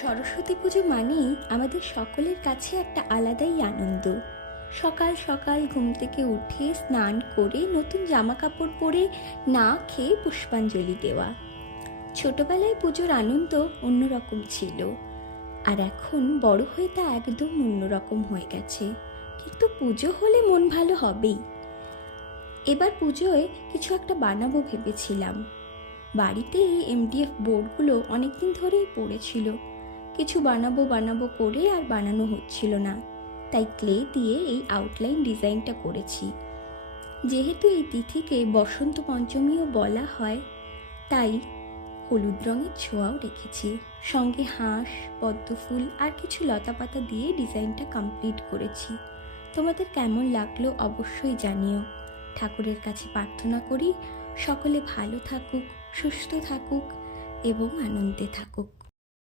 সরস্বতী পুজো মানেই আমাদের সকলের কাছে একটা আলাদাই আনন্দ। সকাল সকাল ঘুম থেকে উঠে স্নান করে নতুন জামা কাপড় পরে না খেয়ে পুষ্পাঞ্জলি দেওয়া। ছোটবেলায় পুজোর আনন্দ অন্যরকম ছিল, আর এখন বড় হয়ে তা একদম অন্যরকম হয়ে গেছে। কিন্তু পুজো হলে মন ভালো হবেই। এবার পুজোয় কিছু একটা বানাবো ভেবেছিলাম। বাড়িতে এই এমডিএফ বোর্ডগুলো অনেকদিন ধরেই পড়েছিল, কিছু বানাবো বানাবো করে আর বানানো হচ্ছিল না। তাই ক্লে দিয়ে এই আউটলাইন ডিজাইনটা করেছি। যেহেতু এই তিথিকে বসন্ত পঞ্চমীও বলা হয়, তাই হলুদ রঙের ছোঁয়াও রেখেছি। সঙ্গে হাঁস, পদ্মফুল আর কিছু লতাপাতা দিয়ে ডিজাইনটা কমপ্লিট করেছি। তোমাদের কেমন লাগলো অবশ্যই জানিও। ঠাকুরের কাছে প্রার্থনা করি সকলে ভালো থাকুক, সুস্থ থাকুক এবং আনন্দে থাকুক।